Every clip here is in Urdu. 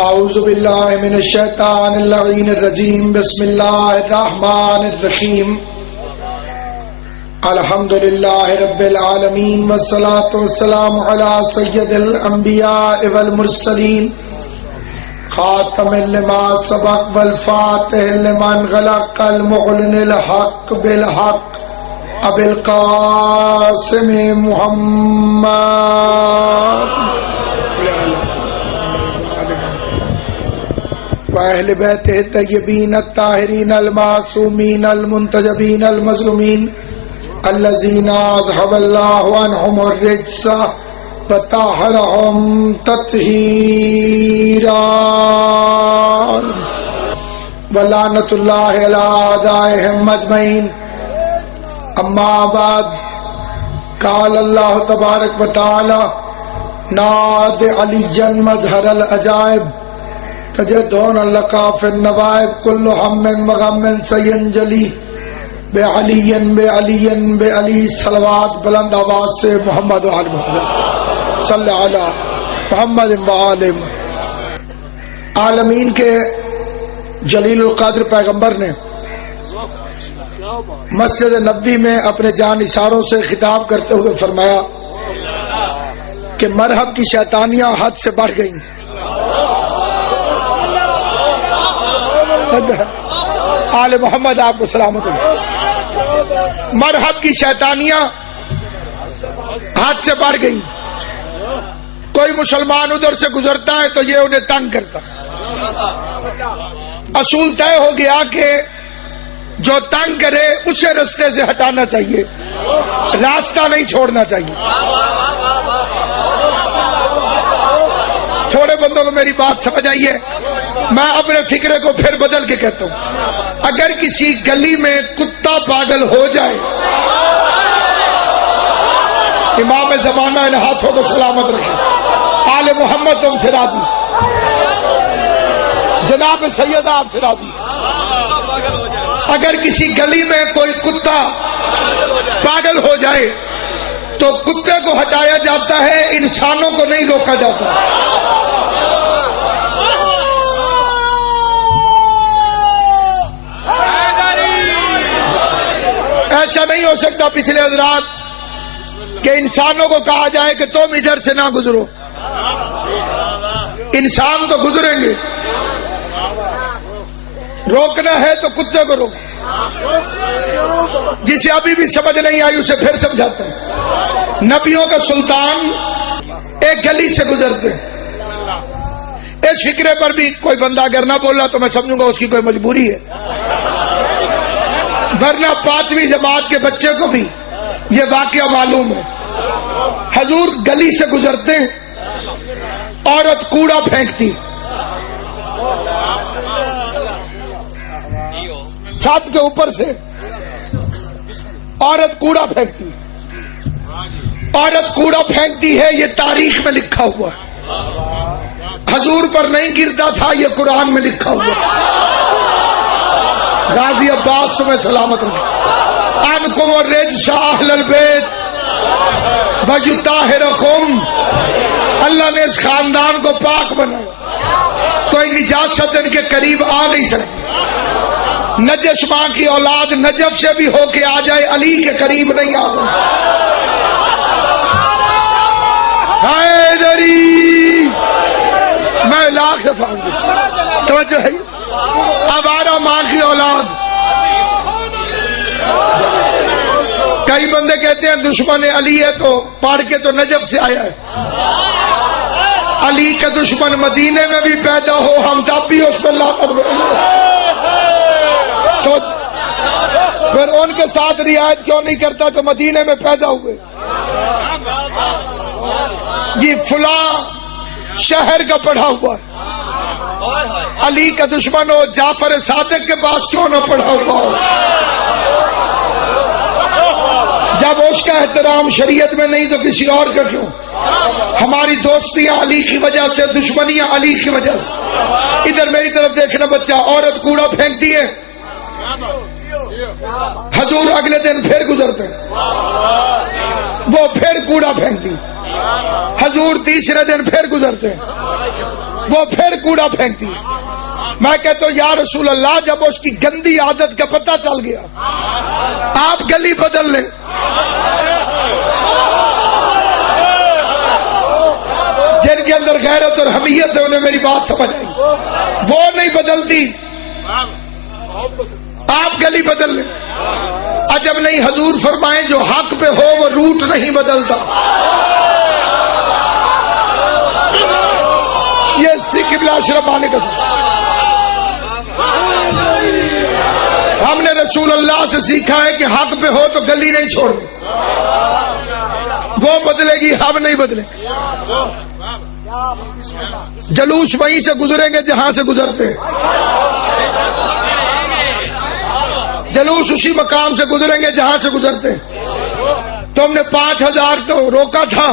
اعوذ باللہ من الشیطان اللعین الرجیم بسم اللہ الرحمن الرحیم الحمدللہ رب العالمین والصلاة والسلام علی سید الانبیاء والمرسلین خاتم لما سبق والفاتح لمن غلق المعلن الحق بالحق ابی القاسم محمد وأهل بيته الطيبين الطاهرين المعصومين المنتجبين المظلومين الذين أذهب الله عنهم الرجس وطهرهم تطهيرا ولعنة الله على أعدائهم أجمعين. أما بعد قال الله تبارك وتعالى ناد عليا مظهر العجائب تجدون لقا فی النوائب کل ہم وغم سینجلی بعلی صلوات بلند آواز سے محمد و آل محمد صلی علی محمد و آل محمد. عالمین کے جلیل القدر پیغمبر نے مسجد نبوی میں اپنے جان اشاروں سے خطاب کرتے ہوئے فرمایا کہ مرحب کی شیطانیاں حد سے بڑھ گئیں. آل محمد آپ کو سلامت ہو. مرحب کی شیطانیاں ہاتھ سے بڑھ گئی. کوئی مسلمان ادھر سے گزرتا ہے تو یہ انہیں تنگ کرتا. اصول طے ہو گیا کہ جو تنگ کرے اسے رستے سے ہٹانا چاہیے، راستہ نہیں چھوڑنا چاہیے. چھوڑے بندوں کو میری بات سمجھ آئیے. میں اپنے فکرے کو پھر بدل کے کہتا ہوں، اگر کسی گلی میں کتا پاگل ہو جائے، امام زمانہ ان ہاتھوں کو سلامت رکھے، آل محمد تم سے راضی، جناب سیدہ آپ سے راضی. اگر کسی گلی میں کوئی کتا پاگل ہو جائے تو کتے کو ہٹایا جاتا ہے، انسانوں کو نہیں روکا جاتا. ایسا نہیں ہو سکتا پچھلے حضرات کہ انسانوں کو کہا جائے کہ تم ادھر سے نہ گزرو. انسان تو گزریں گے، روکنا ہے تو کتے کو روکو. جسے ابھی بھی سمجھ نہیں آئی اسے پھر سمجھاتا ہوں. نبیوں کا سلطان ایک گلی سے گزرتے ہیں، اس فکرے پر بھی کوئی بندہ اگر نہ بولا تو میں سمجھوں گا اس کی کوئی مجبوری ہے، ورنہ 5ویں جماعت کے بچے کو بھی یہ واقعہ معلوم ہے. حضور گلی سے گزرتے ہیں، عورت کوڑا پھینکتی، چھت کے اوپر سے عورت کوڑا پھینکتی. عورت کوڑا پھینکتی ہے، یہ تاریخ میں لکھا ہوا ہے، حضور پر نہیں گرتا تھا، یہ قرآن میں لکھا ہوا ہے. غازی عباس تمہیں سلامت رکھے. انکم الرجس اہل البیت ویطہرکم. اللہ نے اس خاندان کو پاک بنایا، کوئی نجاست ان کے قریب آ نہیں سکتی. نجس ماں کی اولاد نجف سے بھی ہو کے آ جائے، علی کے قریب نہیں آ سکتی. حیدری میں لاکھ دفعہ توجہ ہے. آوارہ ماں کی اولاد. کئی بندے کہتے ہیں دشمن علی ہے تو پڑھ کے تو نجف سے آیا ہے. علی کا دشمن مدینے میں بھی پیدا ہو، ہم تب بھی اس پر لاقت تو پھر ان کے ساتھ رعایت کیوں نہیں کرتا جو مدینے میں پیدا ہوئے؟ جی فلاں شہر کا پڑھا ہوا ہے. علی کا دشمن ہو، جعفر صادق کے پاس کیوں نہ پڑھا ہوا ہو؟ جب اس کا احترام شریعت میں نہیں تو کسی اور کا کیوں؟ ہماری دوستیاں علی کی وجہ سے، دشمنیاں علی کی وجہ سے. ادھر میری طرف دیکھنا بچہ، عورت کوڑا پھینکتی ہے، حضور اگلے دن پھر گزرتے، وہ پھر کوڑا پھینکتی، حضور تیسرے دن پھر گزرتے. وہ پھر کوڑا پھینکتی ہے. میں کہتا ہوں یا رسول اللہ جب اس کی گندی عادت کا پتہ چل گیا آپ گلی بدل لیں. جن کے اندر غیرت اور حمیت ہے انہیں میری بات سمجھ آئی. وہ نہیں بدلتی آپ گلی بدل لیں. عجب نہیں حضور فرمائیں جو حق پہ ہو وہ روٹ نہیں بدلتا. یہ سکھ قبلہ اشرف آنے کا ہم نے رسول اللہ سے سیکھا ہے کہ حق پہ ہو تو گلی نہیں چھوڑنی. وہ بدلے گی ہم نہیں بدلیں گے. جلوس وہیں سے گزریں گے جہاں سے گزرتے ہیں. جلوس اسی مقام سے گزریں گے جہاں سے گزرتے ہیں. تم نے 5,000 تو روکا تھا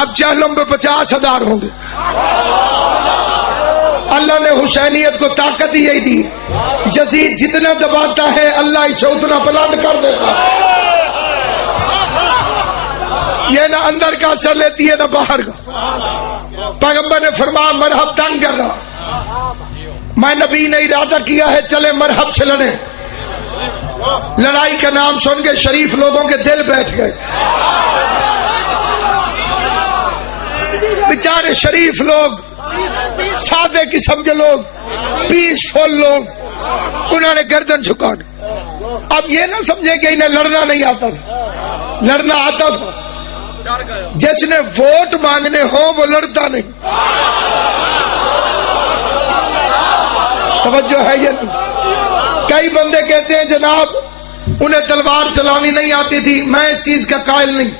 اب چہلم پہ 50,000 ہوں گے. اللہ نے حسینیت کو طاقت ہی یہی دی. یزید جتنا دباتا ہے اللہ اسے اتنا بلند کر دیتا. یہ نہ اندر کا اثر لیتی ہے نہ باہر کا. پیغمبر نے فرمایا مرحب تنگ کر رہا میں نبی نے ارادہ کیا ہے چلے مرحب سے لڑیں. لڑائی کا نام سن کے شریف لوگوں کے دل بیٹھ گئے. بیچارے شریف لوگ سادے قسم کے لوگ پیسفل لوگ انہوں نے گردن جھکا دی. اب یہ نہ سمجھے کہ انہیں لڑنا نہیں آتا تھا. لڑنا آتا تھا. جس نے ووٹ مانگنے ہو وہ لڑتا نہیں. توجہ ہے یہ نہیں. کئی بندے کہتے ہیں جناب انہیں تلوار چلانی نہیں آتی تھی. میں اس چیز کا قائل نہیں.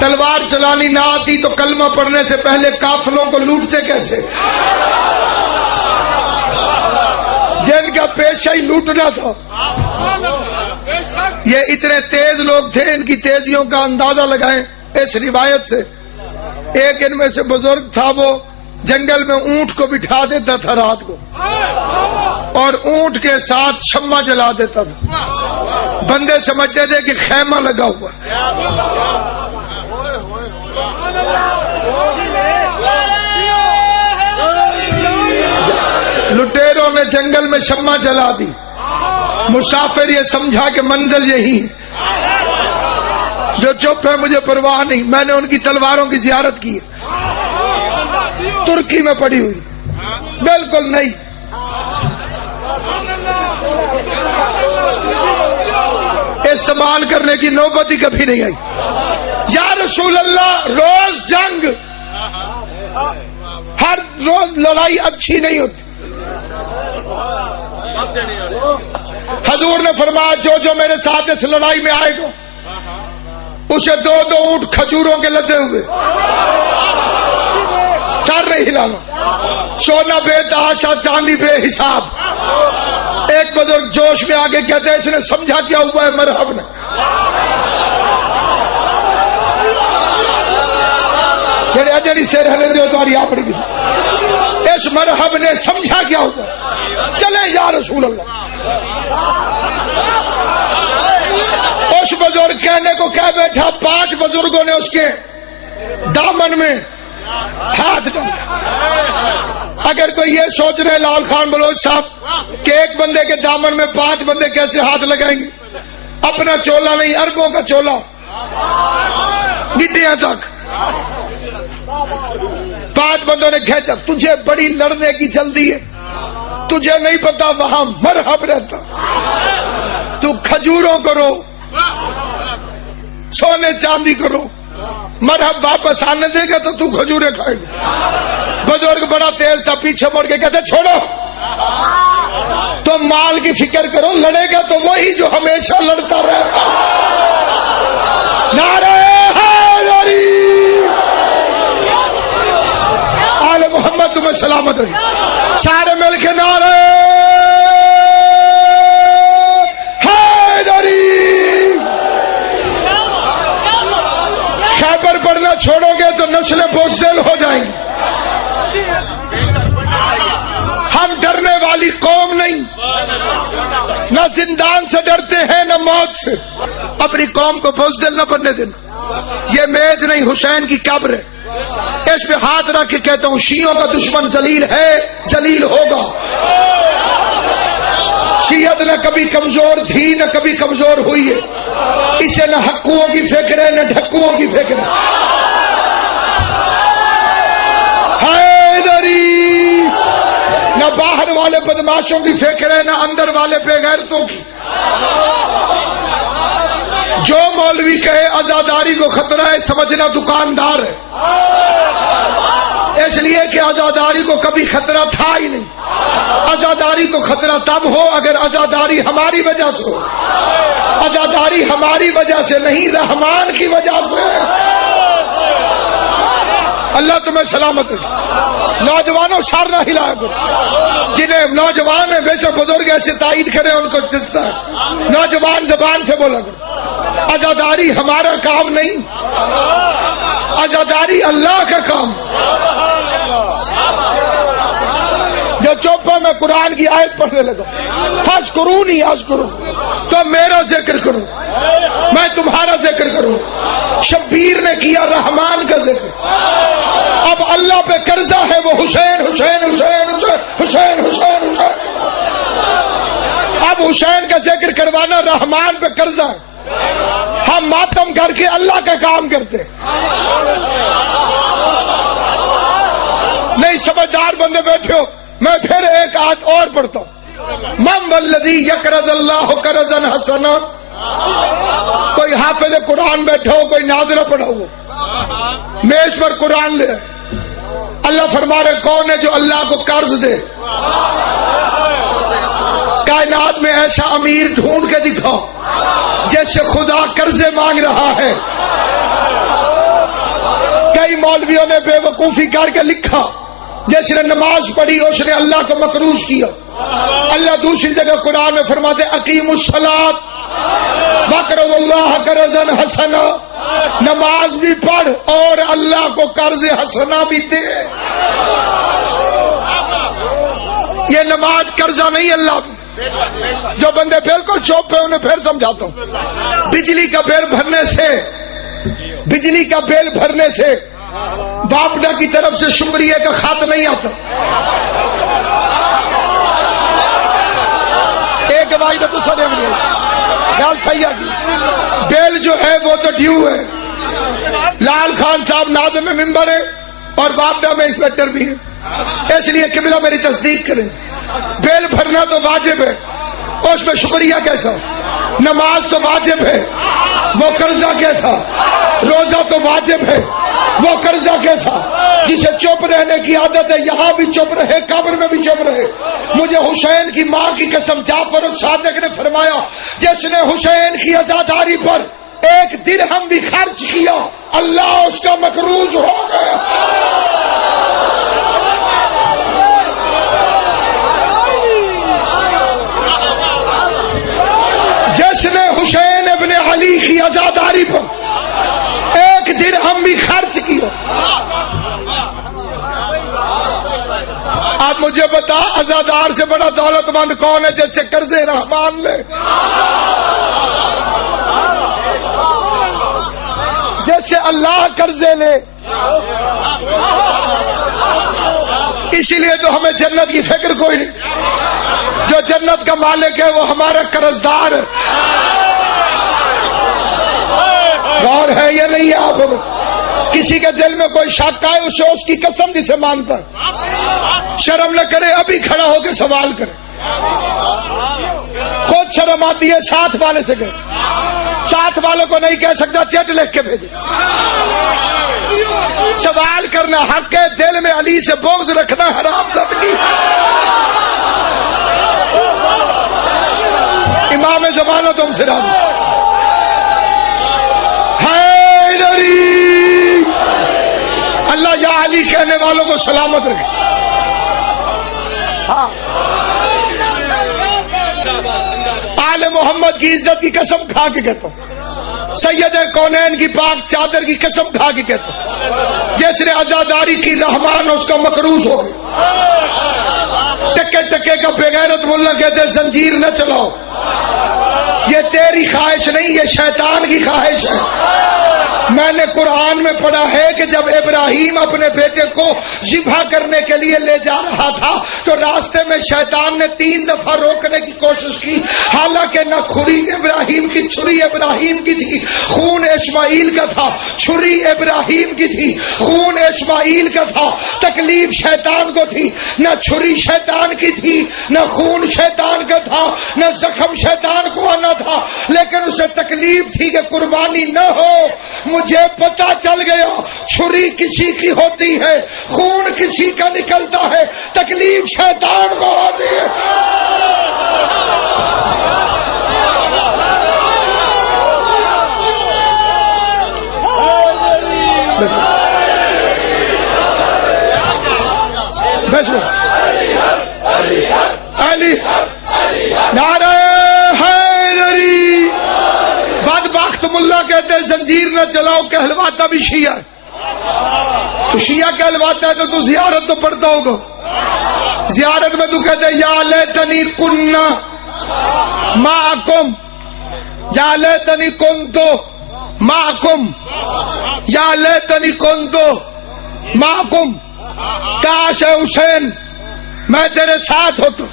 تلوار چلانی نہ آتی تو کلمہ پڑھنے سے پہلے قافلوں کو لوٹتے کیسے؟ جن کا پیشہ ہی لوٹنا تھا. یہ اتنے تیز لوگ تھے ان کی تیزیوں کا اندازہ لگائیں اس روایت سے. ایک ان میں سے بزرگ تھا وہ جنگل میں اونٹ کو بٹھا دیتا تھا رات کو اور اونٹ کے ساتھ شمع جلا دیتا تھا. بندے سمجھتے تھے کہ خیمہ لگا ہوا. لٹیروں نے جنگل میں شمع جلا دی. مسافر یہ سمجھا کہ منزل یہی ہے. جو چپ ہے مجھے پرواہ نہیں. میں نے ان کی تلواروں کی زیارت کی ہے. ترکی میں پڑی ہوئی. بالکل نہیں. استعمال کرنے کی نوبت ہی کبھی نہیں آئی. یا رسول اللہ روز جنگ ہر روز لڑائی اچھی نہیں ہوتی. حضور نے فرمایا جو جو میرے ساتھ اس لڑائی میں آئے گا اسے 2 اونٹ کھجوروں کے لدے ہوئے سر نہیں ہلانا. سونا بے تحاشا چاندی بے حساب. ایک بزرگ جوش میں آگے کہتے ہیں اس نے سمجھا کیا ہوا ہے مرحب نے. جڑے اجڑی سے رہنے دے تمہاری آپڑی کی اس مرحب نے سمجھا کیا ہوا ہے. چلیں یا رسول اللہ. اس بزرگ کہنے کو کہہ بیٹھا 5 بزرگوں نے اس کے دامن میں ہاتھ ڈالا. اگر کوئی یہ سوچ رہے لال خان بلوچ صاحب کہ ایک بندے کے دامن میں 5 بندے کیسے ہاتھ لگائیں گے. اپنا چولا نہیں اربوں کا چولا گٹیاں تک 5 بندوں نے کھینچا. تجھے بڑی لڑنے کی جلدی ہے. تجھے نہیں پتا وہاں مرحب رہتا. تو کھجوروں کرو سونے چاندی کرو. مرحب واپس آنے دے گا تو کھجورے کھائے گا. بزرگ بڑا تیز تھا پیچھے مڑ کے کہتے چھوڑو تم مال کی فکر کرو. لڑے گا تو وہی جو ہمیشہ لڑتا رہتا. نعرہ حیدری آل محمد تمہیں سلامت رکھے. سارے مل کے نعرہ حیدری. خیبر پڑھنا چھوڑو گے تو نسلیں بزدل ہو جائیں گی. ہم ڈرنے والی قوم نہیں. نہ زندان سے ڈرتے ہیں نہ موت سے. اپنی قوم کو بزدل نہ بننے دینا. یہ میز نہیں حسین کی قبر ہے. اس پہ ہاتھ رکھ کے کہتا ہوں شیعوں کا دشمن ذلیل ہے، ذلیل ہوگا۔ شیعت نہ کبھی کمزور تھی نہ کبھی کمزور ہوئی ہے، اسے نہ حقوں کی فکر ہے نہ ڈھکوں کی فکر ہے۔ حیدری، نہ باہر والے بدماشوں کی فکر ہے نہ اندر والے بے غیرتوں کی۔ جو مولوی کہے آزاداری کو خطرہ ہے سمجھنا دکاندار ہے، اس لیے کہ آزاداری کو کبھی خطرہ تھا ہی نہیں۔ آزاداری کو خطرہ تب ہو اگر آزاداری ہماری وجہ سے ہو۔ آزاداری ہماری وجہ سے نہیں، رحمان کی وجہ سے۔ اللہ تمہیں سلامت رکھے۔ نوجوانوں سر نہ ہلایا کرو، جنہیں نوجوان ہیں بے شک بزرگ ایسے تائید کریں ان کو جستا ہے، نوجوان زبان سے بولا کرو۔ آزاداری ہمارا کام نہیں، آزاداری اللہ کا کام۔ جو چوپا میں قرآن کی آیت پڑھنے لگا، فَاذْكُرُونِي أَذْكُرُكُمْ، تو میرا ذکر کرو میں تمہارا ذکر کروں۔ شبیر نے کیا رحمان کا ذکر، اب اللہ پہ قرضہ ہے وہ حسین حسین حسین حسین حسین حسین حسین۔ اب حسین کا ذکر کروانا رحمان پہ قرضہ ہے، ہم ماتم کر کے اللہ کا کام کرتے۔ نہیں سمجھدار بندے بیٹھے ہو، میں پھر ایک آیت اور پڑھتا ہوں۔ من والذی یقرض اللہ قرضا حسنا۔ کوئی حافظ قرآن بیٹھا ہو، کوئی ناظرہ پڑھا ہو، میز پر قرآن لے، اللہ فرما رہے کون ہے جو اللہ کو قرض دے؟ کائنات میں ایسا امیر ڈھونڈ کے دکھاؤ جیسے خدا قرضے مانگ رہا ہے۔ کئی مولویوں نے بے وقوفی کر کے لکھا جس نے نماز پڑھی اس نے اللہ کو مقروض کیا۔ اللہ دوسری جگہ قرآن میں فرماتے اقیموا الصلاۃ واقرضوا اللہ قرضا حسنا، نماز بھی پڑھ اور اللہ کو قرض حسنا بھی دے۔ یہ نماز قرضہ نہیں اللہ بھی۔ جو بندے بالکل چوپ ہے انہیں پھر سمجھاتا ہوں، بجلی کا بل بھرنے سے باپڈا کی طرف سے شکریہ کا خط نہیں آتا۔ ایک واحد تو سر خیال صحیح ہے، بل جو ہے وہ تو ڈیو ہے۔ لال خان صاحب ناظم ممبر ہے اور باپڈا میں انسپیکٹر بھی ہے، اس لیے قبلہ میری تصدیق کریں، بل بھرنا تو واجب ہے، اس پہ شکریہ کیسا؟ نماز تو واجب ہے، وہ قرضہ کیسا؟ روزہ تو واجب ہے، وہ قرضہ کیسا؟ جسے چپ رہنے کی عادت ہے یہاں بھی چپ رہے، قبر میں بھی چپ رہے۔ مجھے حسین کی ماں کی قسم، جعفر الصادق نے فرمایا جس نے حسین کی عزاداری پر 1 درہم بھی خرچ کیا اللہ اس کا مقروض ہو گیا۔ جس نے حسین ابن علی کی عزاداری پر 1 درہم بھی خرچ کیا۔ آپ مجھے بتا عزادار سے بڑا دولت مند کون ہے جس سے قرض رحمان لے؟ جیسے اللہ قرضے لے۔ اسی لیے تو ہمیں جنت کی فکر کوئی نہیں، جو جنت کا مالک ہے وہ ہمارا قرضدار ہے۔ غور ہے یا نہیں ہے؟ آپ کسی کے دل میں کوئی شک آئے اسے اس کی قسم جسے مانتا ہے شرم نہ کرے، ابھی کھڑا ہو کے سوال کرے۔ خود شرم آتی ہے ساتھ والے سے کہے، ساتھ والوں کو نہیں کہہ سکتا چٹ لکھ کے بھیجے۔ سوال کرنا حق ہے، دل میں علی سے بغض رکھنا حرام زدگی۔ امام زمانہ تم سے راضی۔ حیدری، اللہ یا علی کہنے والوں کو سلامت رکھے۔ ہاں، آل محمد کی عزت کی قسم کھا کے کہتا ہوں، سید کونین کی پاک چادر کی قسم کھا کے کہتا ہوں، جس نے عزاداری کی رحمان اس کا مقروض ہو گیا۔ ٹکے ٹکے کا بغیرت ملا کہتے زنجیر نہ چلاؤ، یہ تیری خواہش نہیں، یہ شیطان کی خواہش ہے۔ میں نے قرآن میں پڑھا ہے کہ جب ابراہیم اپنے بیٹے کو ذبح کرنے کے لیے لے جا رہا تھا تو راستے میں شیطان نے 3 دفعہ روکنے کی کوشش کی، حالانکہ نہ چھری ابراہیم کی، چھری ابراہیم کی تھی، خون اسماعیل کا تھا، چھری ابراہیم کی تھی، خون اسماعیل کا تھا، تکلیف شیطان کو تھی، نہ چھری شیطان کی تھی، نہ خون شیطان کا تھا، نہ زخم شیطان کو آنا تھا، لیکن اسے تکلیف تھی کہ قربانی نہ ہو۔ مجھے پتا چل گیا چھری کسی کی ہوتی ہے، خون کسی کا نکلتا ہے، تکلیف شیطان کو ہوتی ہے۔ علی نعرہ حیدری۔ بدبخت ملا کہتے ہیں زنجیر نہ چلاؤ، کہلواتا بھی شیعہ ہے۔ تو شیعہ کہلواتا ہے تو زیارت تو پڑھتا ہوگا، زیارت میں تو کہتے ہیں یا لیتنی کننا معکم، یا لیتنی کنتو معکم، یا لیتنی کنتو معکم، کاش اے حسین میں تیرے ساتھ ہوتا۔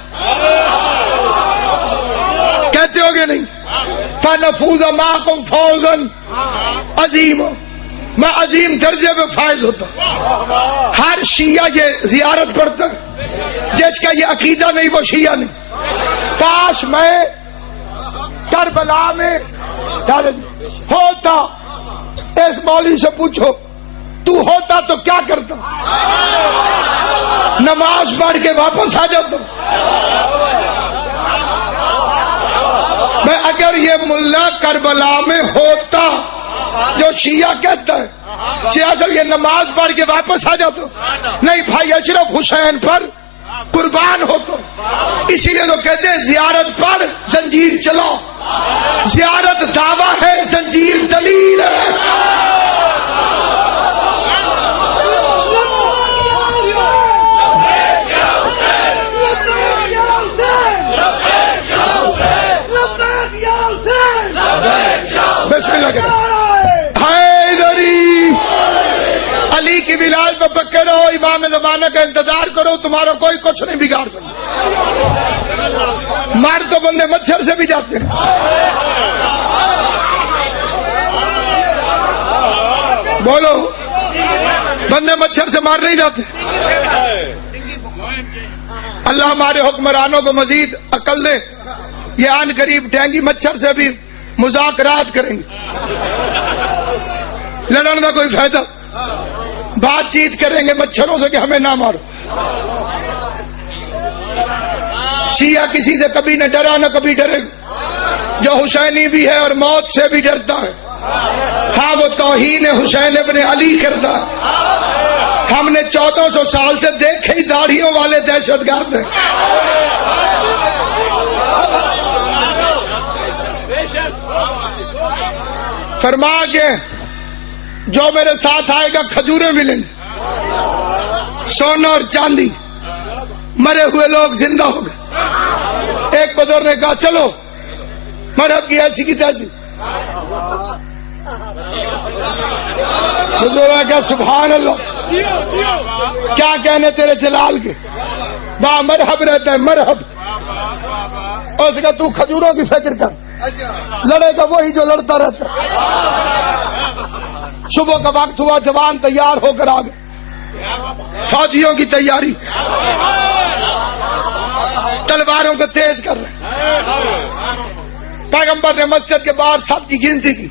کہتے ہو گے نہیں؟ فَنَفُوزَ مَعَكُمْ فَوْزًا عظیم، میں عظیم درجے میں فائز ہوتا۔ ہر شیعہ یہ زیارت پڑھتا ہے، جس کا یہ عقیدہ نہیں وہ شیعہ نہیں۔ کاش میں کربلا میں ہوتا، اس مولوی سے پوچھو تو ہوتا تو کیا کرتا؟ نماز پڑھ کے واپس آ جاتا۔ میں اگر یہ ملا کربلا میں ہوتا جو شیعہ کہتا ہے، شیعہ صاحب یہ نماز پڑھ کے واپس آ جاتا، نہیں بھائی اشرف حسین پر قربان ہوتا۔ اسی لیے تو کہتے ہیں زیارت پر زنجیر چلاؤ، زیارت دعویٰ ہے، زنجیر دلیل ہے۔ بسم اللہ کرو۔ حیدری علی کی ولایت میں پکے رہو، امام زمانہ کا انتظار کرو، تمہارا کوئی کچھ نہیں بگاڑ سکتا۔ مار تو بندے مچھر سے بھی جاتے ہیں۔ بولو، بندے مچھر سے مار نہیں جاتے۔ اللہ ہمارے حکمرانوں کو مزید عقل دے، یہ آن قریب ڈینگی مچھر سے بھی مذاکرات کریں گے، لڑن کا کوئی فائدہ، بات چیت کریں گے مچھروں سے کہ ہمیں نہ مارو۔ شیعہ کسی سے کبھی نہ ڈرا نہ کبھی ڈرے گا، جو حسینی بھی ہے اور موت سے بھی ڈرتا ہے، ہاں وہ توہین حسین ابن علی کرتا ہے۔ ہم نے 1400 سال سے دیکھے ہی داڑھیوں والے دہشت گرد ہیں۔ فرما کے جو میرے ساتھ آئے گا کھجوریں ملیں گے، سونا اور چاندی، مرے ہوئے لوگ زندہ ہو گئے۔ ایک بزرگ نے کہا چلو مرحب کی ایسی کی تیسی، بزرگ نے کہا سبحان اللہ، کیا کہنے تیرے جلال کے، با مرحب رہتا ہے مرحب۔ اور اس نے کہا تو کھجوروں کی فکر کر، لڑے گا وہی جو لڑتا رہتا۔ صبح کا وقت ہوا، جوان تیار ہو کر آ گئے، فوجیوں کی تیاری، تلواروں کو تیز کر رہے۔ پیغمبر نے مسجد کے باہر سب کی گنتی کی،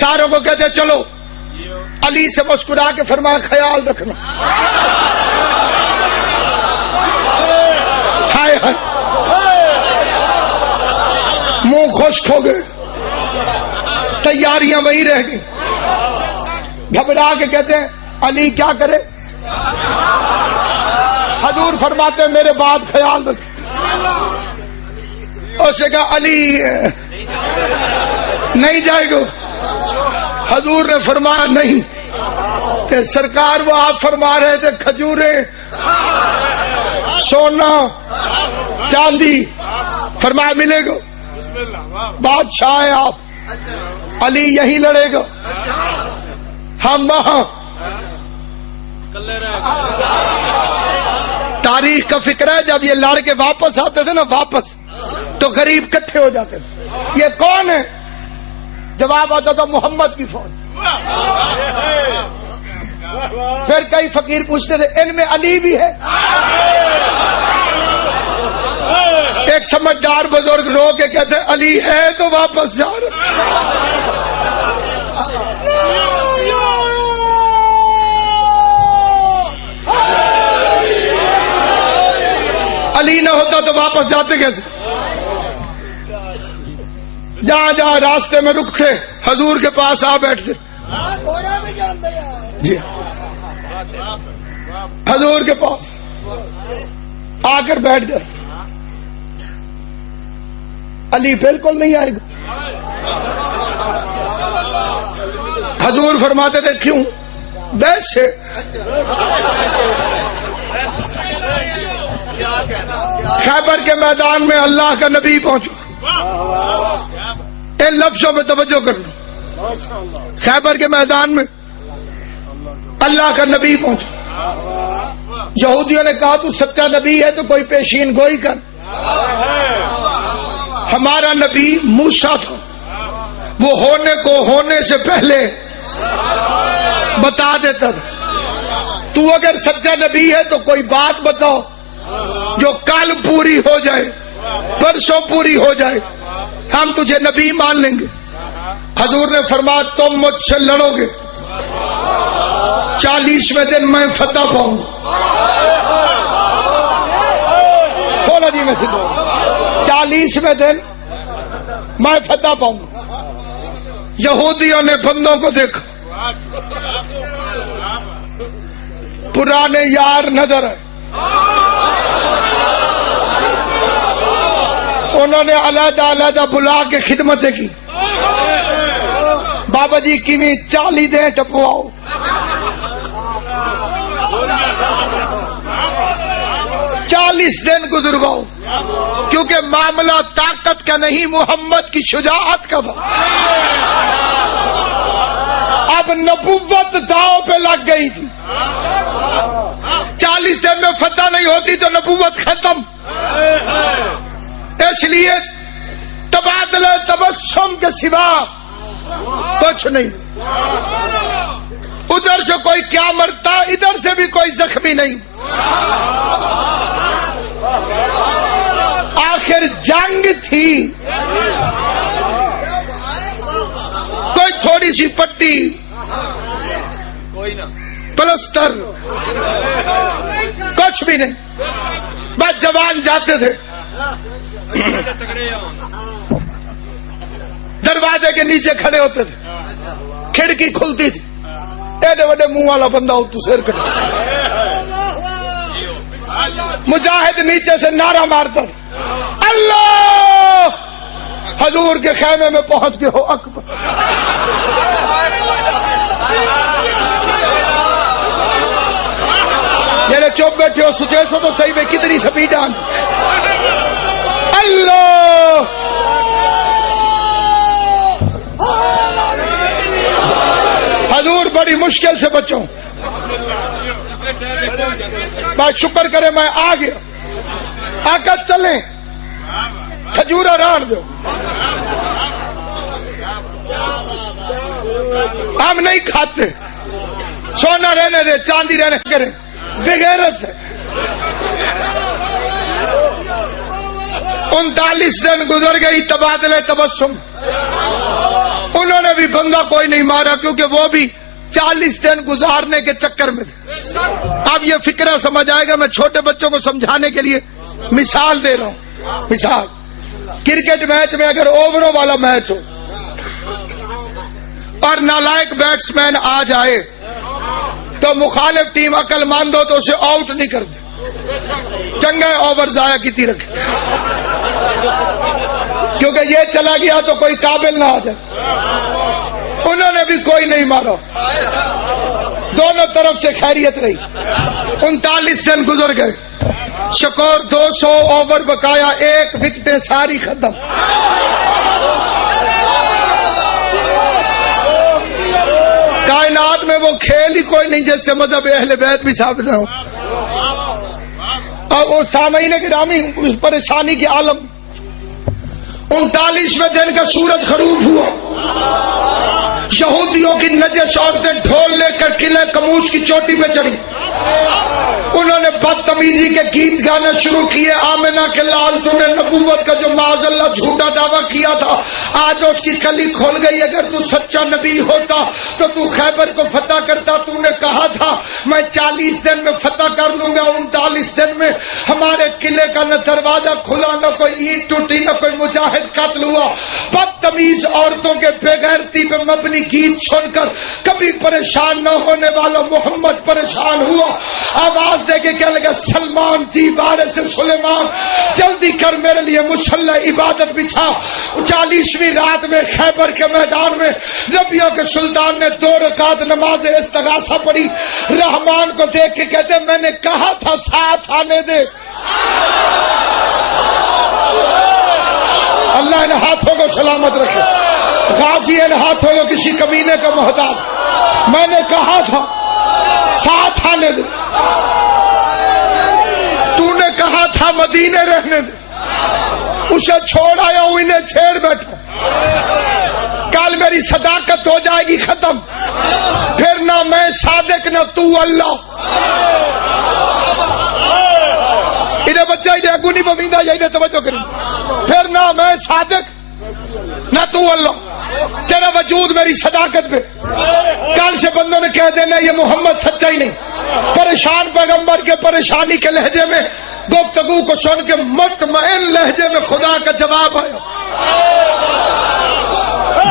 ساروں کو کہتے چلو، علی سے مسکرا کے فرمایا خیال رکھنا۔ ہائے ہائے، منہ خشک ہو گئے، تیاریاں وہی رہ گئی۔ گھبرا کے کہتے ہیں علی کیا کرے؟ حضور فرماتے ہیں میرے بات خیال رکھ۔ اس نے کہا علی نہیں جائے گا؟ حضور نے فرمایا نہیں، کہ سرکار وہ آپ فرما رہے تھے کھجوریں، سونا، چاندی، فرمایا ملے گا، بادشاہ ہیں آپ، علی یہی لڑے گا، ہم وہاں۔ تاریخ کا فکر ہے جب یہ لڑ کے واپس آتے تھے نا، واپس تو غریب کٹھے ہو جاتے تھے، یہ کون ہے؟ جواب آتا تھا محمد کی فوج۔ پھر کئی فقیر پوچھتے تھے ان میں علی بھی ہے؟ ایک سمجھدار بزرگ رو کے کہتے علی ہے تو واپس جا رہے۔ علی نہ ہوتا تو واپس جاتے کیسے؟ جہاں جہاں راستے میں رکتے حضور کے پاس آ بیٹھتے، جی حضور کے پاس آ کر بیٹھ جاتے۔ علی بالکل نہیں آئے گا۔ حضور فرماتے تھے کیوں؟ ویسے خیبر کے میدان میں اللہ کا نبی پہنچا۔ ان لفظوں میں توجہ کرنا، خیبر کے میدان میں اللہ کا نبی پہنچا۔ یہودیوں نے کہا تو سچا نبی ہے تو کوئی پیشین گوئی کر۔ ہمارا نبی موسیٰ تھا، وہ ہونے کو ہونے سے پہلے بتا دیتا تھا۔ تو اگر سچا نبی ہے تو کوئی بات بتاؤ جو کل پوری ہو جائے، پرسوں پوری ہو جائے، ہم تجھے نبی مان لیں گے۔ حضور نے فرمایا تم مجھ سے لڑو گے، 40ویں دن میں فتح پاؤں گا۔ سونا جی میں سے 40ویں دن میں فتح پاؤں گا۔ یہودیوں نے بندوں کو دیکھا، پرانے یار نظر آئے، انہوں نے علیحدہ علیحدہ بلا کے خدمتیں کی۔ بابا جی کیویں 40 دیں ٹپواؤ، 40 دن گزرواؤ، کیونکہ معاملہ طاقت کا نہیں، محمد کی شجاعت کا تھا۔ اب نبوت داؤ پہ لگ گئی تھی، 40 دن میں فتح نہیں ہوتی تو نبوت ختم۔ اس لیے تبادلہ تبسم کے سوا کچھ نہیں۔ ادھر سے کوئی کیا مرتا، ادھر سے بھی کوئی زخمی نہیں۔ آخر جنگ تھی، کوئی تھوڑی سی پٹی، پلستر، کچھ بھی نہیں، بس جوان جاتے تھے، دروازے کے نیچے کھڑے ہوتے تھے، کھڑکی کھلتی تھی، ایڈے وڈے منہ والا بندہ ہو تو سر کٹا، مجاہد نیچے سے نعرہ مارتا تھا اللہ، حضور کے خیمے میں پہنچ کے ہو اکبر۔ جنہیں چوپ بیٹھے ہو سچیسو تو صحیح میں کتنی سپیڈ آن اللہ۔ حضور بڑی مشکل سے بچوں، بس شکر کرے میں آ گیا، آقا چلیں کھجورا ران دو، ہم نہیں کھاتے، سونا رہنے دے، چاندی رہنے کریں، بغیرت ہے۔ 39 دن گزر گئی تبادلہ تبسم، انہوں نے بھی بندہ کوئی نہیں مارا، کیونکہ وہ بھی 40 دن گزارنے کے چکر میں تھے۔ اب یہ فکرہ سمجھ آئے گا، میں چھوٹے بچوں کو سمجھانے کے لیے مثال دے رہا ہوں۔ مثال کرکٹ میچ میں اگر اووروں والا میچ ہو اور نالائق بیٹسمین آ جائے تو مخالف ٹیم عقل مند ہو تو اسے آؤٹ نہیں کرتے، چنگا اوور ضائع کیتی رکھے، کیونکہ یہ چلا گیا تو کوئی قابل نہ آ جائے۔ انہوں نے بھی کوئی نہیں مارا، دونوں طرف سے خیریت رہی۔ 39 دن گزر گئے، شکور 200 اوور بقایا، 1 وکٹیں ساری ختم۔ کائنات میں وہ کھیل ہی کوئی نہیں جس سے مذہب اہل بیت بھی ثابت نہ ہو. اور وہ سامعین گرامی پریشانی کے عالم 39ویں دن کا سورج غروب ہوا. یہودیوں کی نجس عورتیں ڈھول لے کر قلعہ قموش کی چوٹی پہ چڑھی. انہوں نے بدتمیزی کے گیت گانا شروع کیے. آمنہ کے لال تو نے نبوت کا جو معاذ اللہ جھوٹا دعویٰ کیا تھا آج اس کی کلی کھول گئی. اگر تو سچا نبی ہوتا تو تو خیبر کو فتح کرتا. تو نے کہا تھا میں 40 دن میں فتح کر لوں گا. 39 دن میں ہمارے قلعے کا نہ دروازہ کھلا, نہ کوئی اینٹ ٹوٹی, نہ کوئی مجاہد قتل ہوا. بدتمیز عورتوں کے بے غیرتی پہ مبنی گیت سن کر کبھی پریشان نہ ہونے والا محمد پریشان ہوا. آواز دے کے کہنے لگا سلمان جی وارث سلیمان جلدی کر میرے لیے مسلح عبادت بچھا. 40ویں رات میں خیبر کے میدان میں نبیوں کے سلطان نے 2 رکعت نماز استغاثہ پڑھی. رحمان کو دیکھ کے کہتے میں نے کہا تھا ساتھ آنے دے. اللہ ان ہاتھوں کو سلامت رکھے. غازی ان ہاتھوں کو کسی کمینے کا محتاج. میں نے کہا تھا ساتھ آنے دے. تو نے کہا تھا مدینے رہنے دے. اسے چھوڑ آیا ہوں, انہیں چھیڑ بیٹھا. کل میری صداقت ہو جائے گی ختم. پھر نہ میں صادق نہ تو اللہ. انہیں بچہ انہیں اگو نہیں بمیندہ یا انہیں توجہ کریں. پھر نہ میں صادق نہ تو اللہ. تیرا وجود میری صداقت پہ. کل سے بندوں نے کہہ دینا یہ محمد سچا ہی نہیں. پریشان پیغمبر کے پریشانی کے لہجے میں گفتگو کو سن کے مطمئن لہجے میں خدا کا جواب آیا.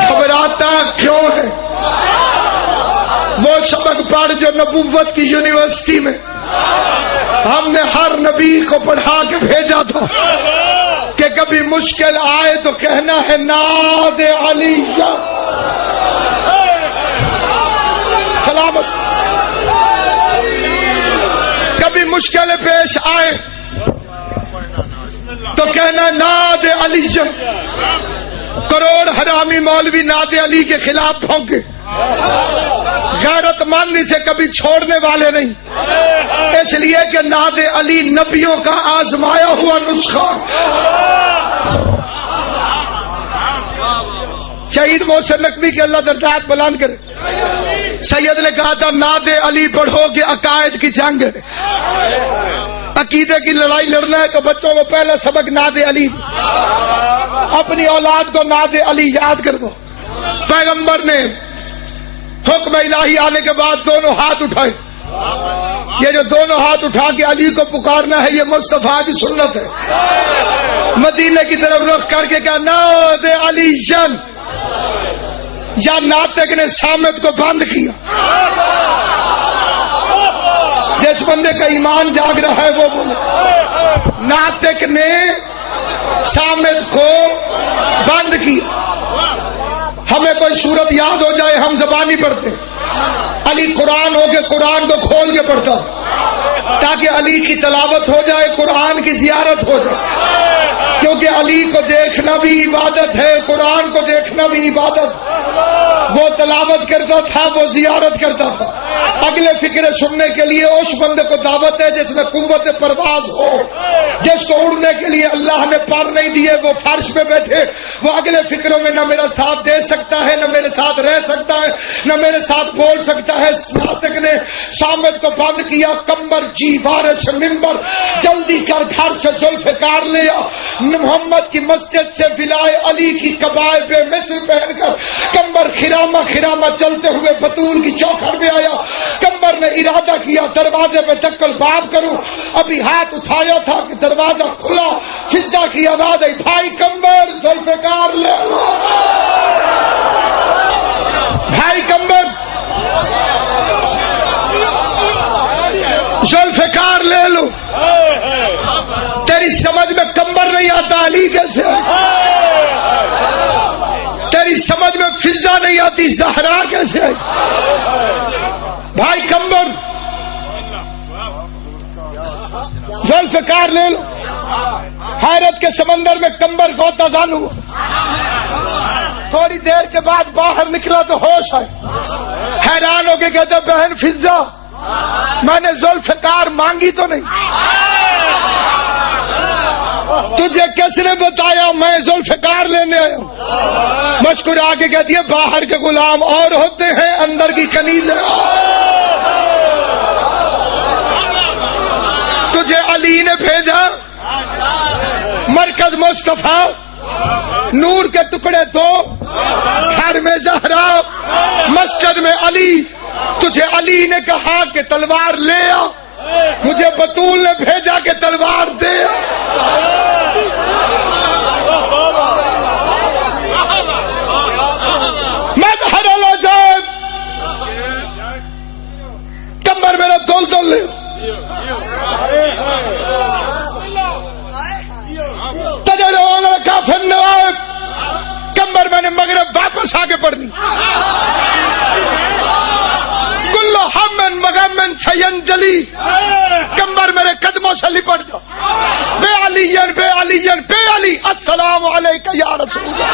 گھبراتا کیوں ہے؟ وہ سبق پڑھ جو نبوت کی یونیورسٹی میں ہم نے ہر نبی کو پڑھا کے بھیجا تھا کہ کبھی مشکل آئے تو کہنا ہے ناد علی سلامت. کبھی مشکل پیش آئے تو کہنا ناد علی. کروڑ حرامی مولوی ناد علی کے خلاف پھونکے. غیرت مند اسے کبھی چھوڑنے والے نہیں, اس لیے کہ ناد علی نبیوں کا آزمایا ہوا نسخہ. شہید محسن نقوی کے اللہ درجات بلند کرے. سید نے کہا تھا ناد علی پڑھو کہ عقائد کی جنگ ہے. عقیدے کی لڑائی لڑنا ہے تو بچوں کو پہلا سبق ناد علی. اپنی اولاد کو ناد علی یاد کر دو. پیغمبر نے حکم الہی آنے کے بعد دونوں ہاتھ اٹھائے. یہ جو دونوں ہاتھ اٹھا کے علی کو پکارنا ہے یہ مصطفیٰ کی سنت ہے. مدینے کی طرف رخ کر کے کہا ناد علی جن. یا ناطق نے سامت کو بند کیا. جس بندے کا ایمان جاگ رہا ہے وہ بولے. ناطق نے سامت کو بند کیا. ہمیں کوئی صورت یاد ہو جائے ہم زبانی پڑھتے. علی قرآن ہو کے قرآن کو کھول کے پڑھتا تاکہ علی کی تلاوت ہو جائے, قرآن کی زیارت ہو جائے. کیونکہ علی کو دیکھنا بھی عبادت ہے, قرآن کو دیکھنا بھی عبادت. وہ تلاوت کرتا تھا, وہ زیارت کرتا تھا. اگلے فکرے سننے کے لیے اس بندے کو دعوت ہے جس میں قوت پرواز ہو, جس کو اڑنے کے لیے اللہ نے پر نہیں دیے. وہ فرش پہ بیٹھے, وہ اگلے فکروں میں نہ میرا ساتھ دے سکتا ہے, نہ میرے ساتھ رہ سکتا ہے, نہ میرے ساتھ بول سکتا ہے. ناطق نے سامت کو بند کیا. کمبر جی وارث ممبر جلدی کر گھر سے ذوالفقار لے آ. محمد کی مسجد سے ولائے علی کی قبائے بے مثل پہن کر کمبر خرامہ خرامہ چلتے ہوئے بطول کی چوکھٹ میں آیا. کمبر نے ارادہ کیا دروازے میں دکل باب کروں. ابھی ہاتھ اٹھایا تھا کہ دروازہ کھلا. سجدہ کی آواز آئی, بھائی کمبر ذوالفقار لے لو. بھائی کمبر ذوالفقار لے لو. تیری سمجھ میں کمبر نہیں آتا علی کیسے آئی. تیری سمجھ میں فضا نہیں آتی زہرا کیسے آئی. بھائی کمبر ذوالفقار لے لو. حیرت کے سمندر میں کمبر غوطہ زن ہوا. تھوڑی دیر کے بعد باہر نکلا تو ہوش آئے. حیران ہو کے کہتا بہن فضا میں نے ذوالفقار مانگی تو نہیں؟ تجھے کس نے بتایا؟ میں ذوالفقار لینے آیا ہوں۔ مسکرا کے کہتی ہے باہر کے غلام اور ہوتے ہیں، اندر کی کنیز تجھے علی نے بھیجا، مرکز مصطفیٰ، نور کے ٹکڑے تو، گھر میں زہرا، مسجد میں علی، تجھے علی نے کہا کہ تلوار لے آ، مجھے بطول نے بھیجا کہ تلوار دے۔ مظہر العجائب، کمر میرا تول تول لے، تجرون الکافر نوائب، کمر میں نے مغرب واپس آ کے پڑھ دی۔ کل ہم مغمن سینجلی، کمر میرے قدموں سے لپٹ جاؤ۔ بے علی بے علی بے علی، السلام علیکہ یا رسول اللہ۔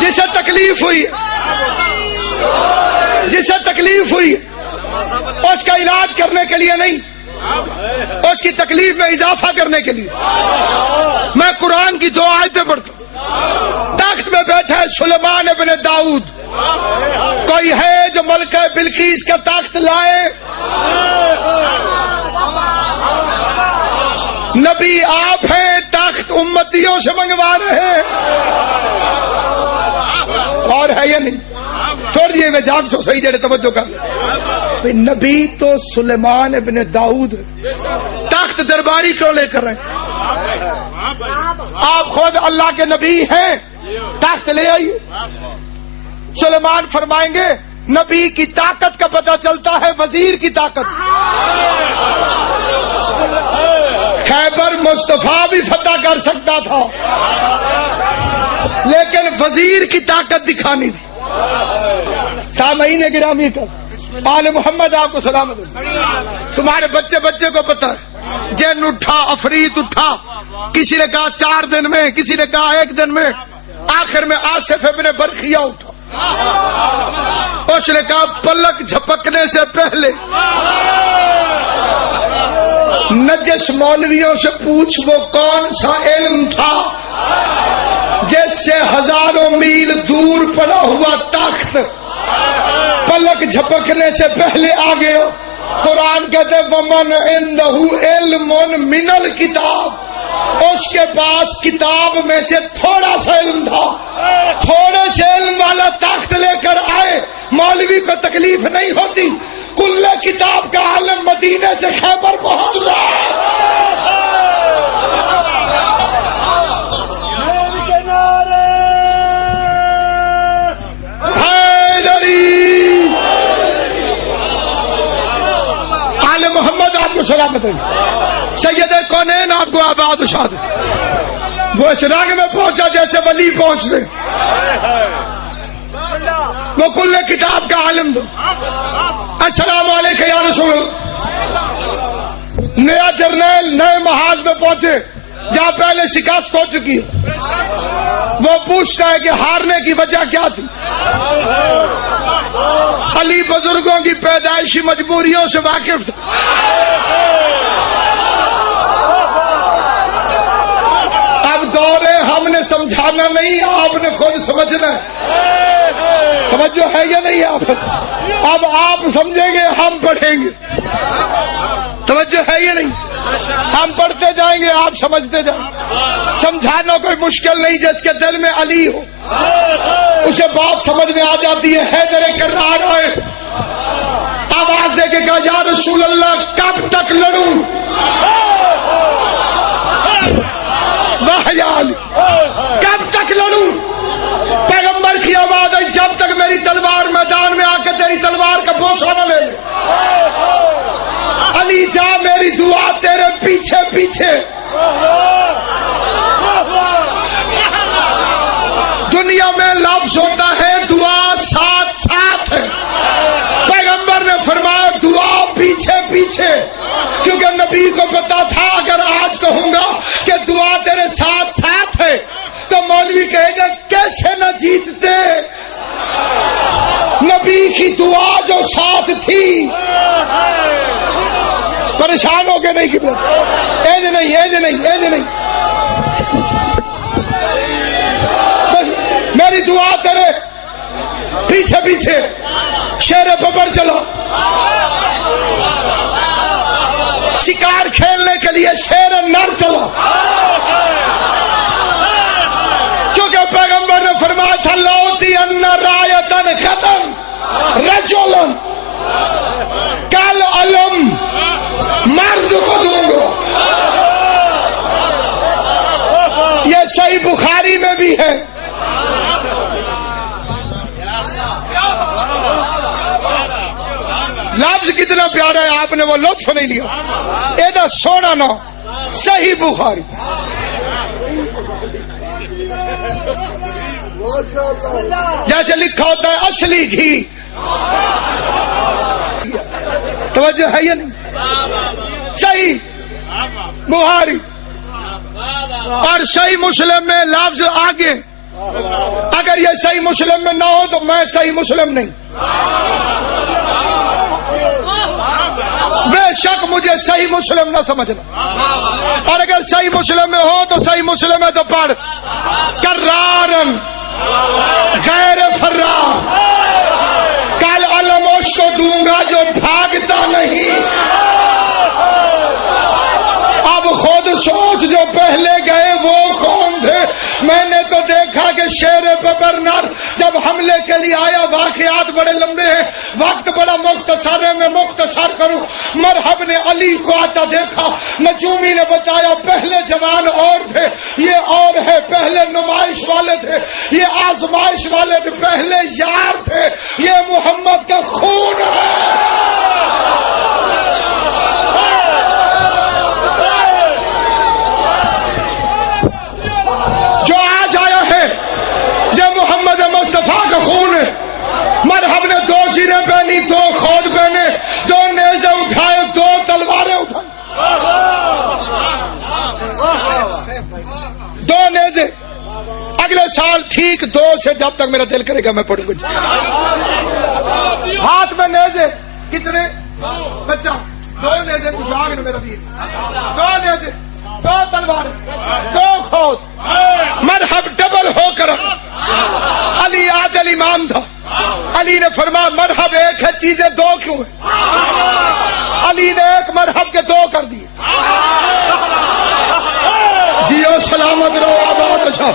جسے تکلیف ہوئی، جسے تکلیف ہوئی اس کا علاج کرنے کے لیے نہیں، اس کی تکلیف میں اضافہ کرنے کے لیے میں قرآن کی 2 آیتیں پڑھتا ہوں۔ تخت میں بیٹھا ہے سلیمان ابن داؤد، کوئی ہے جو ملکہ بلقیس کا تخت لائے؟ نبی آپ ہیں، تخت امتیوں سے منگوا رہے ہیں، اور ہے یا نہیں؟ چھوڑ دیے میں جان سو صحیح جڑے توجہ کر لیں۔ نبی تو سلیمان ابن داؤد، تخت درباری کیوں لے کر رہے ہیں؟ آپ خود اللہ کے نبی ہیں، تخت لے آئیے۔ سلیمان فرمائیں گے نبی کی طاقت کا پتہ چلتا ہے وزیر کی طاقت سے۔ خیبر مصطفیٰ بھی فتح کر سکتا تھا لیکن وزیر کی طاقت دکھانی تھی۔ سامعین گرامی کا آل محمد آپ کو سلامت ہو۔ تمہارے بچے بچے کو پتا ہے جن اٹھا، افریت اٹھا، کسی نے کہا 4 دن میں، کسی نے کہا 1 دن میں، آخر میں آصف ابن برخیہ اٹھا، اس نے کہا پلک جھپکنے سے پہلے نجس مولویوں سے پوچھ وہ کون سا علم تھا جس سے ہزاروں میل دور پڑا ہوا تخت پلک جھپکنے سے پہلے آ گیا۔ قرآن کہتے ومن عنده علم من الکتاب، اس کے پاس کتاب میں سے تھوڑا سا علم تھا، تھوڑے سے علم والا تخت لے کر آئے، مولوی کو تکلیف نہیں ہوتی۔ کل کتاب کا عالم مدینے سے خیبر پہنچ رہا ہے۔ آل محمد آپ کو سلامت رہے، سید کونین آپ کو آباد و شاد، وہ اس رنگ میں پہنچا جیسے ولی پہنچتے، وہ کل کتاب کا عالم دو۔ السلام علیکم یا رسول اللہ۔ نیا جرنیل نئے محاذ میں پہنچے جہاں پہلے شکست ہو چکی ہے، وہ پوچھتا ہے کہ ہارنے کی وجہ کیا تھی؟ علی بزرگوں کی پیدائشی مجبوریوں سے واقف تھا۔ اب دور ہے ہم نے سمجھانا نہیں، آپ نے خود سمجھنا ہے۔ توجہ ہے یا نہیں آپ؟ اب آپ سمجھیں گے، ہم پڑھیں گے۔ توجہ ہے یا نہیں؟ ہم پڑھتے جائیں گے، آپ سمجھتے جائیں۔ سمجھانا کوئی مشکل نہیں، جس کے دل میں علی ہو اسے بات سمجھ میں آ جاتی ہے۔ حیدر کرار آئے، آواز دے کے کہا یا رسول اللہ کب تک لڑوں؟ واہ یا علی، کب تک لڑوں؟ پیغمبر کی آواز ہے جب تک میری تلوار میدان میں آ کے تیری تلوار کا بوسہ نہ لے لے۔ علی جا میری دعا تیرے پیچھے پیچھے۔ دنیا میں لفظ ہوتا ہے دعا ساتھ ساتھ ہے، پیغمبر نے فرمایا دعا پیچھے پیچھے۔ نبی کو پتا تھا اگر آج کہوں گا کہ دعا تیرے ساتھ ساتھ ہے تو مولوی کہے گا کیسے نہ جیتتے. نبی کی دعا جو ساتھ تھی. پریشان ہو گئے نہیں کہ ایج نہیں میری دعا تیرے پیچھے پیچھے. شیر ببر چلو شکار کھیلنے کے لیے شیر نر چلو. کیونکہ پیغمبر نے فرمایا تھا لوتی ان رایتن ختم رجولن کل علم مرد کو دوں گا. یہ صحیح بخاری میں بھی ہے. لفظ کتنا پیارا ہے, آپ نے وہ لطف نہیں لیا. ایڈا سونا نا صحیح بخاری. جیسے لکھا ہوتا ہے اصلی گھی. توجہ ہے یا نہیں؟ صحیح بخاری اور صحیح مسلم میں لفظ آگے. اگر یہ صحیح مسلم میں نہ ہو تو میں صحیح مسلم نہیں. بے شک مجھے صحیح مسلم نہ سمجھنا. اور اگر صحیح مسلم میں ہو تو صحیح مسلم ہے تو پڑھ کرارن غیر فرار کل علم اس کو دوں گا جو بھاگتا نہیں. اب خود سوچ جو پہلے گئے وہ کون تھے. میں نے تو دیکھا کہ شیر ببرنر جب حملے کے لیے آیا, واقعات بڑے لمبے ہیں, وقت بڑا مختصر ہے, میں مختصر کروں. مرحب نے علی کو آتا دیکھا. نجومی نے بتایا پہلے جوان اور تھے, یہ اور ہے. پہلے نمائش والے تھے, یہ آزمائش والے تھے. پہلے یار تھے, یہ محمد کا خون ہے. جو آج آیا ہے یہ محمد مصطفیٰ کا خون ہے. مرحب نے 2 زیریں پہنی, 2 خود پہنے, 2 نیزے اٹھائے, 2 تلواریں اٹھائیں, 2 نیزے. اگلے سال ٹھیک 2 سے جب تک میرا دل کرے گا میں پڑھوں گا. ہاتھ میں نیزے کتنے بچہ 2 نیزے جاگ نے میرا ویر, 2 نیزے, 2 تلواریں, 2 کھود. مرحب ڈبل ہو کر علی عادل امام تھا. علی نے فرمایا مرحب ایک ہے چیزیں 2 کیوں ہیں. علی نے ایک مرحب کے 2 کر دیے. جیو سلامت رہو آباد. اچھا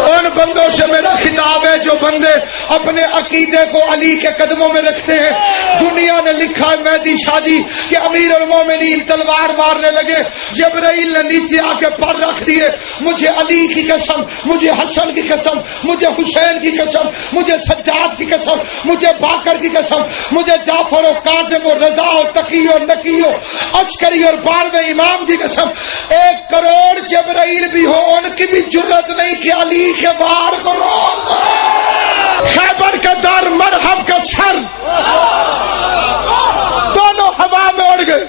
ان بندوں سے میرا خطاب ہے جو بندے اپنے عقیدے کو علی کے قدموں میں رکھتے ہیں. دنیا نے لکھا ہے مہدی شادی کہ امیر المومنین تلوار مارنے لگے, جبرائیل نے نیچے آ کے پر رکھ دیے. مجھے علی کی قسم, مجھے حسن کی قسم, مجھے حسین کی قسم, مجھے سجاد کی قسم, مجھے باقر کی قسم, مجھے جعفر و کاظم و رضا و تقی و نقی و عسکری اور 12ویں امام کی قسم, 1 کروڑ جبرائیل بھی ہو ان کی بھی جرت نہیں کہ علی کے بار کو روک. خیبر کا در, مرحب کا سر, دونوں ہوا میں اڑ گئے.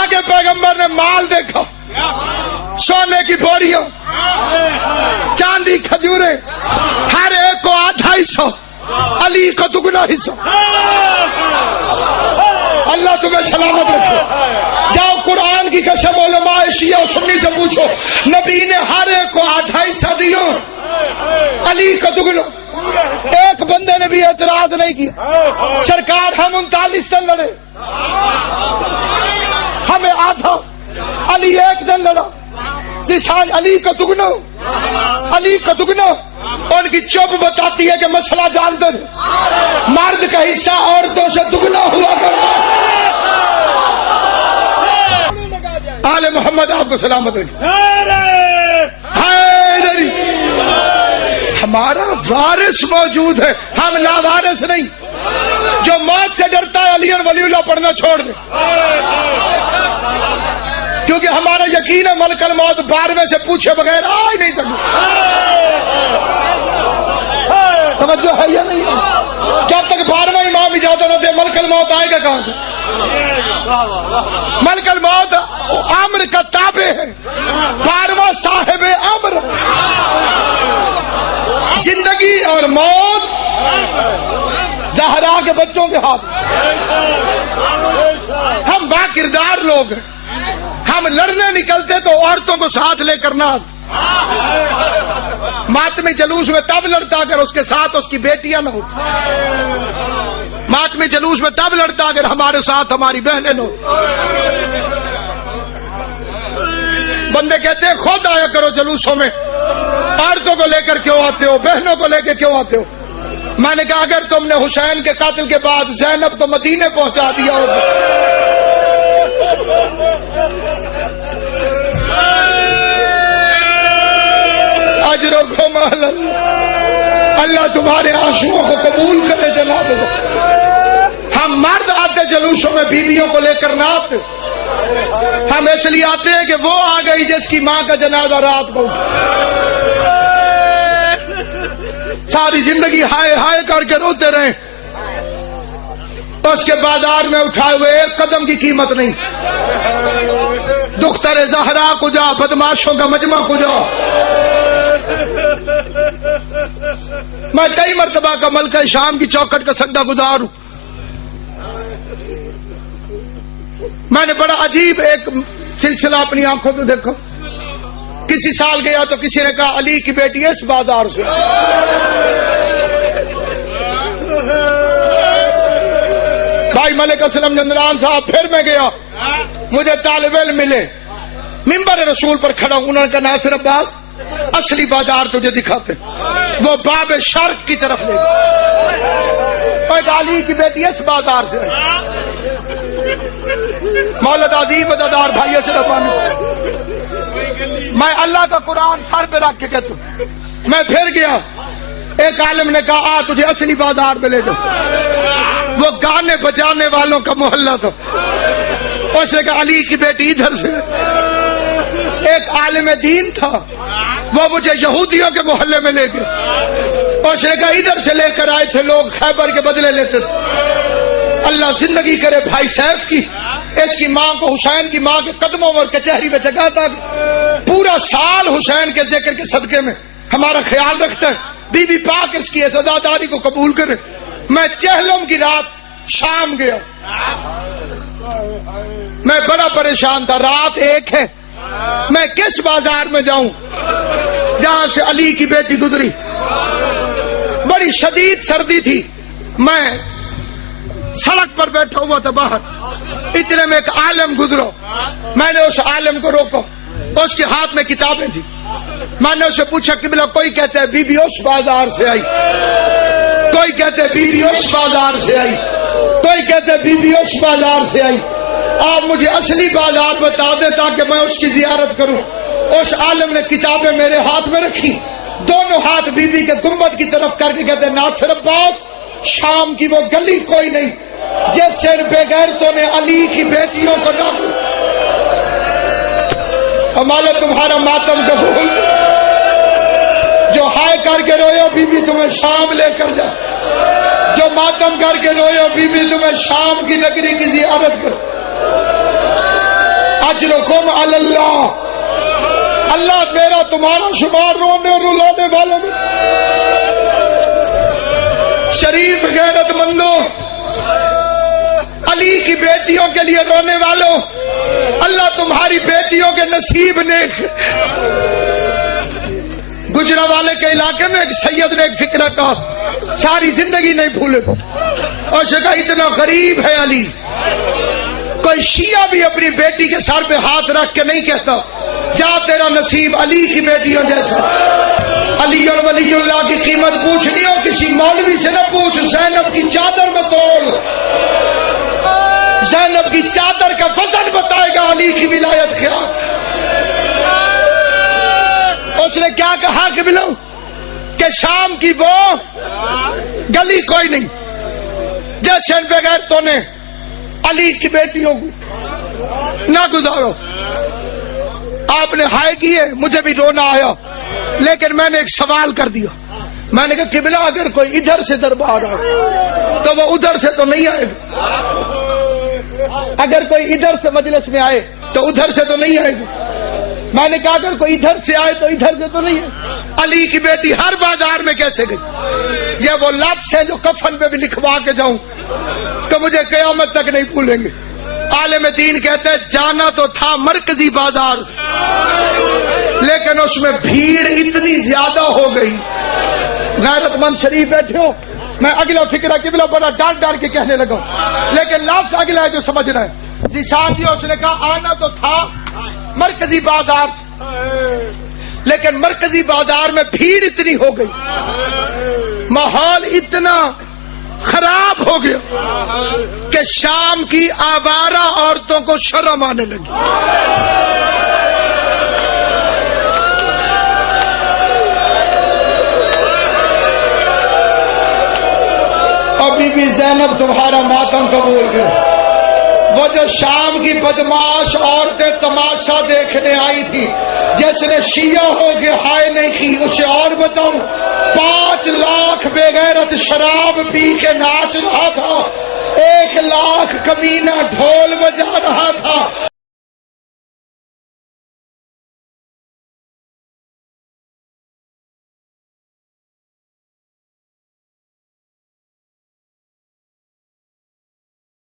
آگے پیغمبر نے مال دیکھا, سونے کی بوریاں, چاندی کھجوریں, ہر ایک کو 1/2 حصہ, علی کو 2 حصہ. اللہ تمہیں سلامت رکھے. جاؤ قرآن کی قسم علماء شیعہ سنی سے پوچھو, نبی نے ہر ایک کو 1/2 حصہ دیا, علی کو 2. ایک بندے نے بھی اعتراض نہیں کیا. سرکار ہم 39 دن لڑے, ہمیں 1/2, علی 1 دن لڑا. علی کا 2, علی کا 2. ان کی چپ بتاتی ہے کہ مسئلہ جانتے تھے, مرد کا حصہ عورتوں سے 2 ہوا کرتا. آل محمد آپ کو سلامت رکھے. حیدری ہمارا وارث موجود ہے, ہم لاوارث نہیں. جو موت سے ڈرتا ہے علی ولی اللہ پڑھنا چھوڑ دے, کیونکہ ہمارا یقین ہے ملک الموت 12ویں سے پوچھے بغیر آ ہی نہیں سکتا. توجہ ہے یا نہیں؟ جب تک 12واں امام اجازت نہ دے ملک ملک الموت آئے گا کہاں سے؟ ملک الموت امر کا تابع ہے، بارواں صاحب امر۔ زندگی اور موت زہرا کے بچوں کے ہاتھ۔ ہم با کردار لوگ ہیں، ہم لڑنے نکلتے تو عورتوں کو ساتھ لے کر نہ آتے۔ ماتمی جلوس میں تب لڑتا اگر اس کے ساتھ اس کی بیٹیاں نہ ہوتی، ماتمی جلوس میں تب لڑتا اگر ہمارے ساتھ ہماری بہنیں نہ ہوتی۔ بندے کہتے ہیں خود آیا کرو جلوسوں میں، عورتوں کو لے کر کیوں آتے ہو، بہنوں کو لے کے کیوں آتے ہو؟ میں نے کہا اگر تم نے حسین کے قتل کے بعد زینب کو مدینے پہنچا دیا ہوگا، اجرکم علی اللہ، اللہ تمہارے آنسوؤں کو قبول کرے جناب۔ ہم مرد آتے جلوسوں میں بیویوں کو لے کر نہ آتے، ہم اس لیے آتے ہیں کہ وہ آ گئی جس کی ماں کا جنازہ رات کو ساری زندگی ہائے ہائے کر کے روتے رہے، اس کے بازار میں اٹھائے ہوئے ایک قدم کی قیمت نہیں۔ دختر زہرا کو جا، بدماشوں کا مجمع کو جا۔ میں کئی مرتبہ کا ملکہ شام کی چوکھٹ کا سجدہ گزار ہوں۔ میں نے بڑا عجیب ایک سلسلہ اپنی آنکھوں سے دیکھا۔ کسی سال گیا تو کسی نے کہا علی کی بیٹی اس بازار سے، بھائی ملک اسلم جندران صاحب۔ پھر میں گیا، مجھے طالب علم ملے، منبر رسول پر کھڑا ہوں، انہوں نے کہا ناصر عباس اصلی بازار تجھے دکھاتے، وہ باب شرق کی طرف لے گئے۔ علی کی بیٹی اس بازار سے ہے۔ مولد عظیم عزادار بھائی اشرف آنی، میں اللہ کا قرآن سر پہ رکھ کے کہتا ہوں۔ میں پھر گیا، ایک عالم نے کہا آ تجھے اصلی بازار میں لے جاؤ، وہ گانے بجانے والوں کا محلہ تھا۔ اس نے کہا علی کی بیٹی ادھر سے۔ ایک عالم دین تھا، وہ مجھے یہودیوں کے محلے میں لے گئے۔ اس نے کہا ادھر سے لے کر آئے تھے لوگ، خیبر کے بدلے لیتے تھے۔ اللہ زندگی کرے بھائی سیف کی، اس کی ماں کو حسین کی ماں کے قدموں اور کچہری میں جگہ تھا، پورا سال حسین کے ذکر کے صدقے میں ہمارا خیال رکھتا ہے۔ بی بی پاک اس کی عزاداری کو قبول کرے۔ میں چہلم کی رات شام گیا، میں بڑا پریشان تھا، رات ایک ہے، میں کس بازار میں جاؤں جہاں سے علی کی بیٹی گزری؟ بڑی شدید سردی تھی، میں سڑک پر بیٹھا ہوا تھا باہر، اتنے میں ایک عالم گزرا، میں نے اس عالم کو روکا، اس کے ہاتھ میں کتابیں تھی۔ میں نے اسے پوچھا قبلہ کوئی کہتے ہیں بی بی اس بازار سے آئی، کوئی کہتے ہیں بی بی اس بازار سے آئی، کوئی کہتے ہیں بی بی اس بازار سے آئی، آپ مجھے اصلی بازار بتا دیں تاکہ میں اس کی زیارت کروں۔ اس عالم نے کتابیں میرے ہاتھ میں رکھی، دونوں ہاتھ بی بی کے گنبد کی طرف کر کے کہتے ہیں ناصر عباس شام کی وہ گلی کوئی نہیں جس سے بغیرتوں نے علی کی بیٹیوں کو نہ ہمارا تمہارا ماتم قبول، جو ہائے کر کے روئے بی بی تمہیں شام لے کر جا، جو ماتم کر کے روئے بی بی تمہیں شام کی نگری کی زیارت کر۔ اجرکم علی اللہ، اللہ میرا تمہارا شمار رونے اور رلانے والوں میں۔ شریف غیرت مندوں، علی کی بیٹیوں کے لیے رونے والوں، اللہ تمہاری بیٹیوں کے نصیب نے۔ گجرا والے کے علاقے میں ایک سید نے ایک فکرہ کہا، ساری زندگی نہیں بھولے، اور کہا اتنا غریب ہے علی، کوئی شیعہ بھی اپنی بیٹی کے سر پہ ہاتھ رکھ کے نہیں کہتا جا تیرا نصیب علی کی بیٹیوں جیسا۔ علی اور ولی اللہ کی قیمت پوچھنی ہو کسی مولوی سے نہ پوچھ، زینب کی چادر میں تول، زینب کی چادر کا وزن بتائے گا علی کی ولایت کیا۔ اس نے کیا کہا کہ بلو کہ شام کی وہ گلی کوئی نہیں جیسے بغیر تو نے علی کی بیٹیوں کو نہ گزارو۔ آپ نے ہائے کیے، مجھے بھی رونا آیا، لیکن میں نے ایک سوال کر دیا، میں نے کہا قبلہ اگر کوئی ادھر سے دربار آئے تو وہ ادھر سے تو نہیں آئے گا، اگر کوئی ادھر سے مجلس میں آئے تو ادھر سے تو نہیں آئے گا، میں نے کہا اگر کوئی ادھر سے آئے تو ادھر سے تو نہیں ہے۔ علی کی بیٹی ہر بازار میں کیسے گئی؟ یہ وہ لفظ ہیں جو کفن پہ بھی لکھوا کے جاؤں تو مجھے قیامت تک نہیں بھولیں گے۔ عالم دین کہتے ہیں جانا تو تھا مرکزی بازار سے، لیکن اس میں بھیڑ اتنی زیادہ ہو گئی۔ غیرت مند شریف بیٹھے ہو، میں اگلا فکرہ قبلہ بڑا ڈانٹ ڈانٹ کے کہنے لگا ہوں، لیکن لفظ اگلا ہے جو سمجھنا ہے۔ جی ساتھیوں، اس نے کہا آنا تو تھا مرکزی بازار سے، لیکن مرکزی بازار میں بھیڑ اتنی ہو گئی، ماحول اتنا خراب ہو گیا کہ شام کی آوارہ عورتوں کو شرم آنے لگی۔ اور بی بی زینب تمہارا ماتم قبول کرے۔ وہ جو شام کی بدماش عورتیں تماشا دیکھنے آئی تھی، جس نے شیعہ ہو کے ہائے نہیں کی، اسے اور بتاؤں 5 لاکھ بے غیرت شراب پی کے ناچ رہا تھا، 1 لاکھ کمینہ ڈھول بجا رہا تھا،